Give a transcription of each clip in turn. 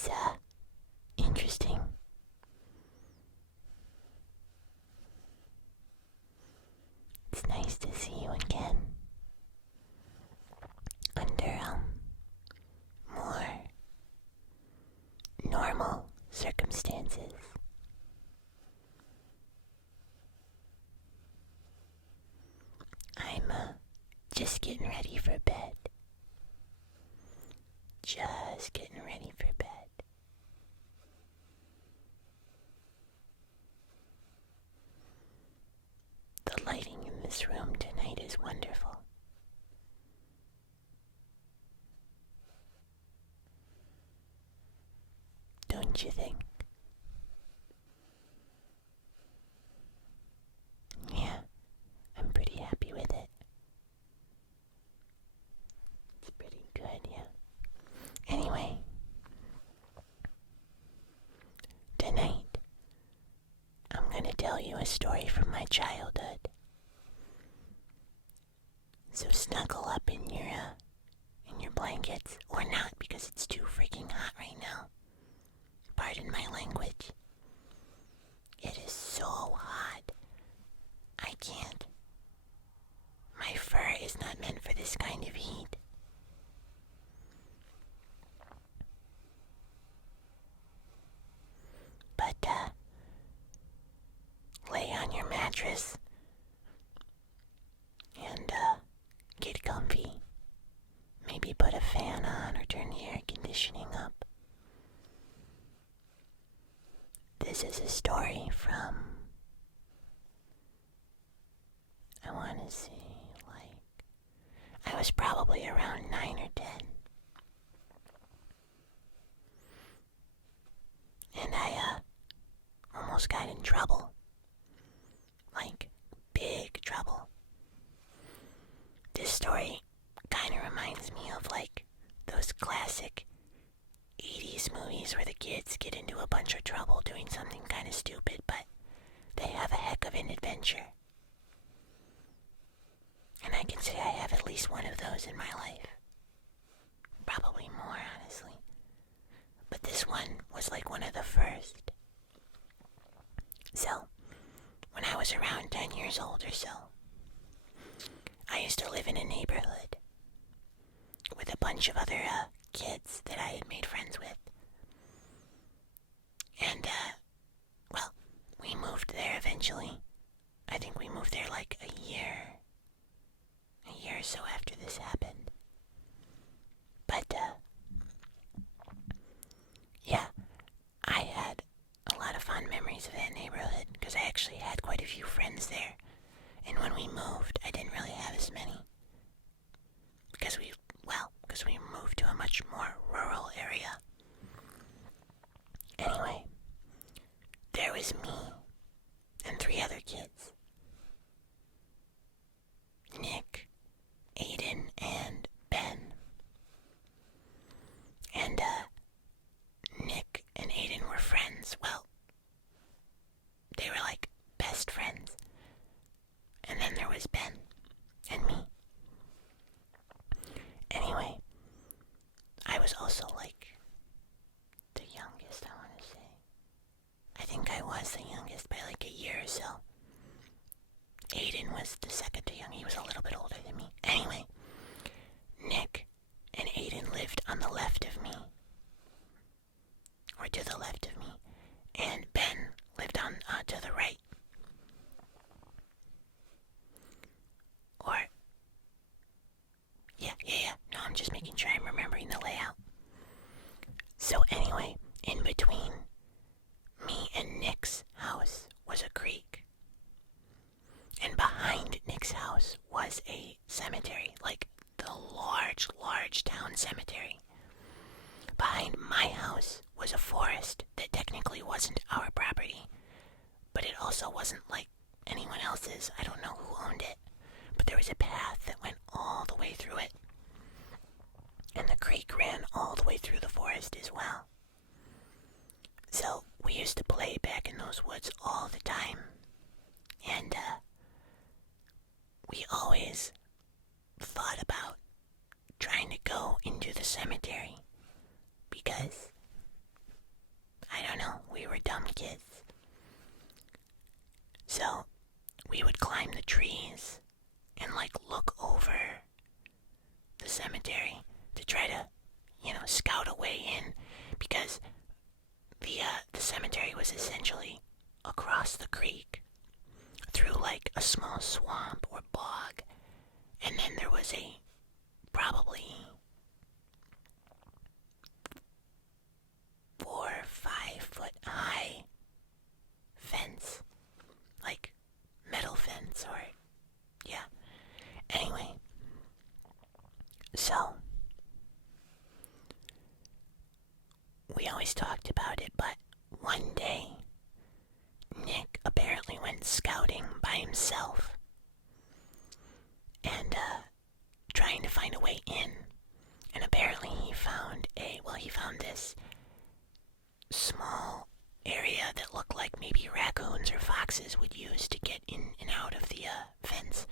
It's interesting. It's nice to see you again under more normal circumstances. I'm just getting ready for bed. Just getting ready for bed. The lighting in this room tonight is wonderful. Don't you think? Yeah, I'm pretty happy with it. It's pretty good, yeah. Anyway, tonight, I'm gonna tell you a story from my childhood. So snuggle up in your blankets, or not, because it's too freaking hot right now. Pardon my language. It is so hot. I can't. My fur is not meant for this kind of heat. But, lay on your mattress and, get comfy. Maybe put a fan on or turn the air conditioning up. This is a story from, I want to say, I was probably around 9 or 10. And I, almost got in trouble. Big trouble. This story kind of reminds me of, those classic 80s movies where the kids get into a bunch of trouble doing something kind of stupid, but they have a heck of an adventure. And I can say I have at least one of those in my life. Probably more, honestly. But this one was one of the first. So, when I was around 10 years old or so, I used to live in a neighborhood with a bunch of other kids that I had made friends with. And, we moved there eventually. I think we moved there a year or so after this happened. But, yeah, I had a lot of fond memories of that neighborhood because I actually had quite a few friends there. And when we moved, I didn't really have as many. Because we moved to a much more rural area. Anyway, there was me and 3 other kids. Nick, Aiden, and Ben. And, Nick and Aiden were friends. Well, they were best friends. And then there was Ben and me. Anyway, I was also the youngest, I want to say. I think I was the youngest by a year or so. Aiden was the second to young. He was a little bit older than me. Anyway, Nick and Aiden lived on the left of me. Or to the left of me. And Ben lived on to the right. Or, yeah. No, I'm just making sure I'm remembering the layout. So anyway, in between me and Nick's house was a creek. And behind Nick's house was a cemetery, the large town cemetery. Behind my house was a forest that technically wasn't our property, but it also wasn't anyone else's. I don't know who owned it, but there was a path that went all the way through it. And the creek ran all the way through the forest as well. So we used to play back in those woods all the time. And, we always thought about trying to go into the cemetery because I don't know, we were dumb kids. So we would climb the trees and like look over the cemetery to try to, scout a way in, because the cemetery was essentially across the creek through like a small swamp or bog, and then there was a probably 4 or 5 foot high fence, like metal fence, or yeah. Anyway, so we always talked about it, but one day Nick apparently went scouting by himself and trying to find a way in, and apparently he found this small area that looked like maybe raccoons or foxes would use to get in and out of the fence.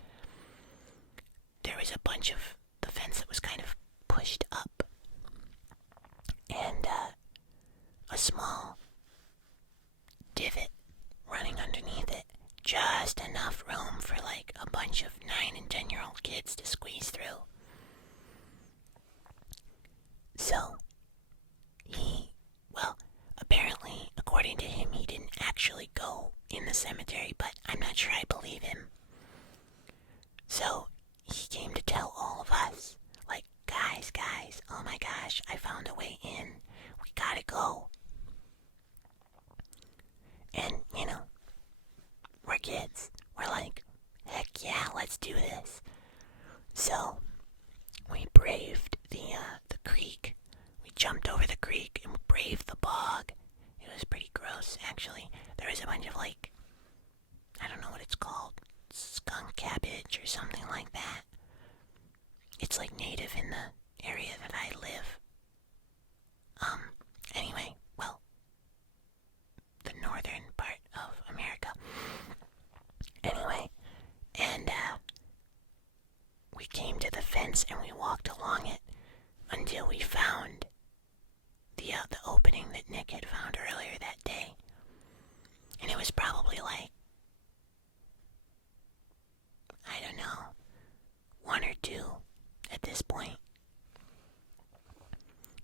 There was a bunch of the fence that was kind of pushed up, and a small divot running underneath it, just enough room for like a bunch of 9 and 10-year-old kids to squeeze through. So apparently, according to him, he didn't actually go in the cemetery, but I'm not sure I believe him. So he came to tell all of us, like, guys, oh my gosh, I found a way in. We gotta go. And, we're kids. We're like, heck yeah, let's do this. So we braved the creek. We jumped over the creek and braved the bog. It was pretty gross, actually. There was a bunch of, like, I don't know what it's called, skunk cabbage or something like that. It's, like, native in the area that I live. Anyway, well, the northern part of America. Anyway, and, we came to the fence and we walked along it until we found the opening that Nick had found earlier that day. And it was probably like, I don't know, 1 or 2 at this point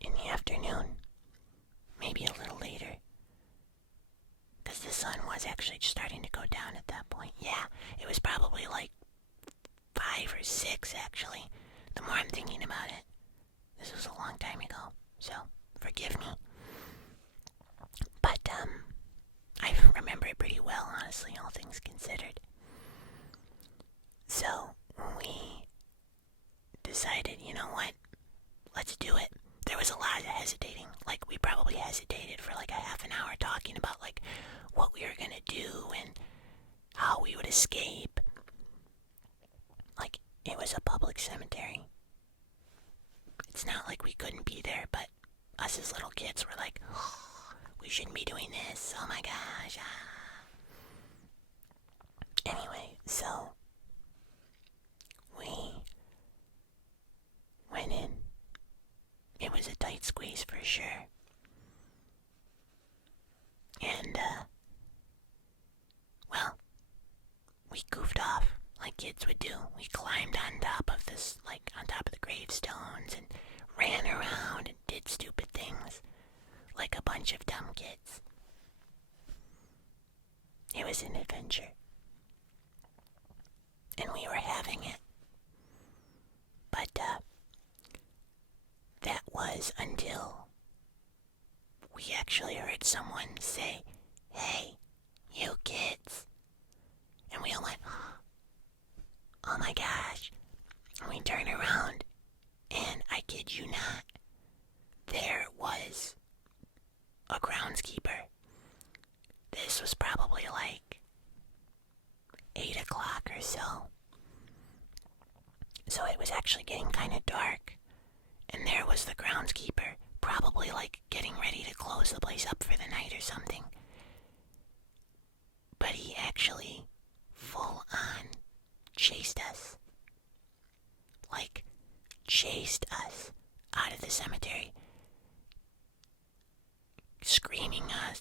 in the afternoon, maybe a little later, because the sun was actually starting to go down at that point. Yeah, it was probably like 5 or 6 actually, the more I'm thinking about it. This was a long time ago, so forgive me. But I remember it pretty well, honestly, all things considered. So we decided, you know what, let's do it. There was a lot of hesitating. Like, we probably hesitated for like a half an hour talking about like what we were gonna do and how we would escape. Like, it was a public cemetery. It's not like we couldn't be there, but us as little kids were like, oh, we shouldn't be doing this, oh my gosh. Anyway, so we went in. It was a tight squeeze for sure. And, we goofed off like kids would do. We climbed on top of the gravestones and ran around and did stupid things like a bunch of dumb kids. It was an adventure. And we were having it. But, that was until we actually heard someone say, "Hey, you kids." And we all went, oh my gosh. And we turned around, and I kid you not, there was a groundskeeper. This was probably like 8 o'clock or so. So it was actually getting kind of dark. And there was the groundskeeper, probably like getting ready to close the place up for the night or something. But he actually full on chased us. Like, chased us out of the cemetery. screaming at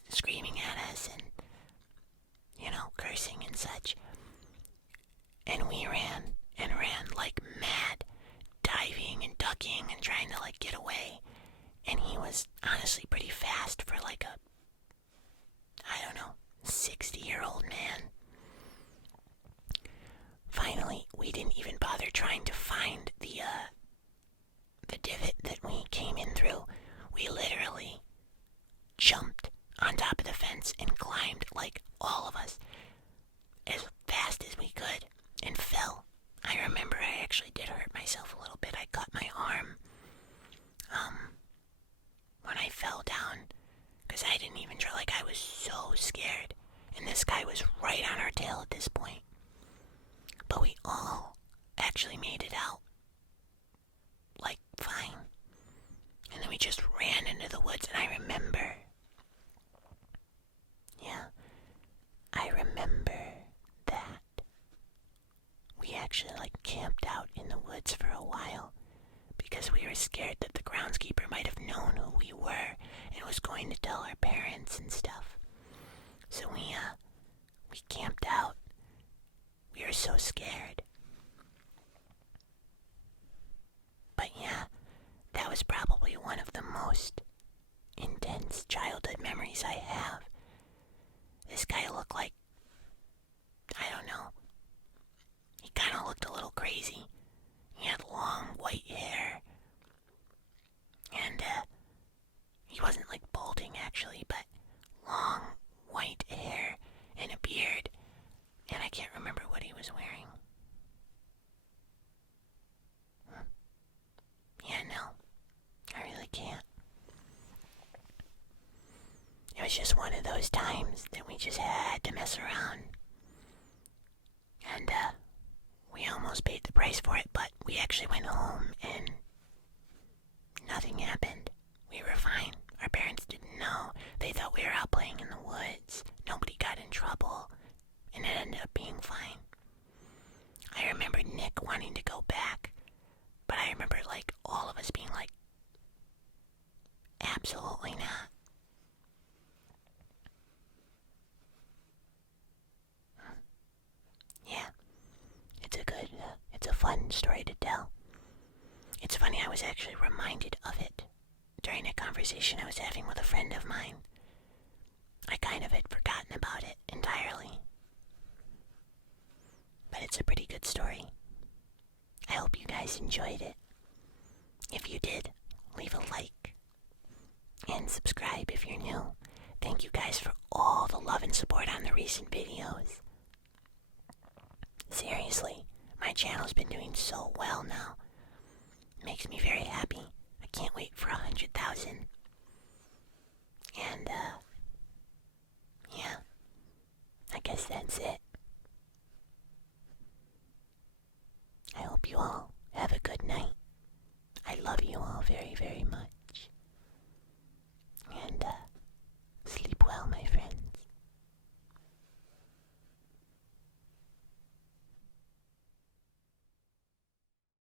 us, and cursing and such. And we ran and ran like mad, diving and ducking and trying to get away. And he was honestly pretty fast for a, I don't know, 60-year-old man. Finally, we didn't even bother trying to find the divot that we came in through. We literally jumped on top of the fence and climbed, all of us, as fast as we could, and fell. I remember I actually did hurt myself a little bit. I cut my arm when I fell down, because I didn't even try. I was so scared, and this guy was right on our tail at this point. But we all actually made it out, fine. And then we just ran into the woods, and I remember that we actually camped out in the woods for a while because we were scared that the groundskeeper might have known who we were and was going to tell our parents and stuff. So we camped out. We were so scared. But that was probably one of the most intense childhood memories I have. This guy looked like, I don't know, he kind of looked a little crazy. He had long white hair, and he wasn't balding actually, but long white hair and a beard, and I can't remember what he was wearing. No, I really can't. It was just one of those times that we just had to mess around. And, we almost paid the price for it, but we actually went home and nothing happened. We were fine. Our parents didn't know. They thought we were out playing in the woods. Nobody got in trouble, and it ended up being fine. I remember Nick wanting to go back, but I remember, all of us being absolutely not. Yeah, it's a fun story to tell. It's funny, I was actually reminded of it during a conversation I was having with a friend of mine. I kind of had forgotten about it entirely. But it's a pretty good story. I hope you guys enjoyed it. If you did, leave a like and subscribe if you're new. Thank you guys for all the love and support on the recent videos. Seriously, my channel's been doing so well now. Makes me very happy. I can't wait for 100,000. And, I guess that's it. I hope you all have a good night. I love you all very, very much.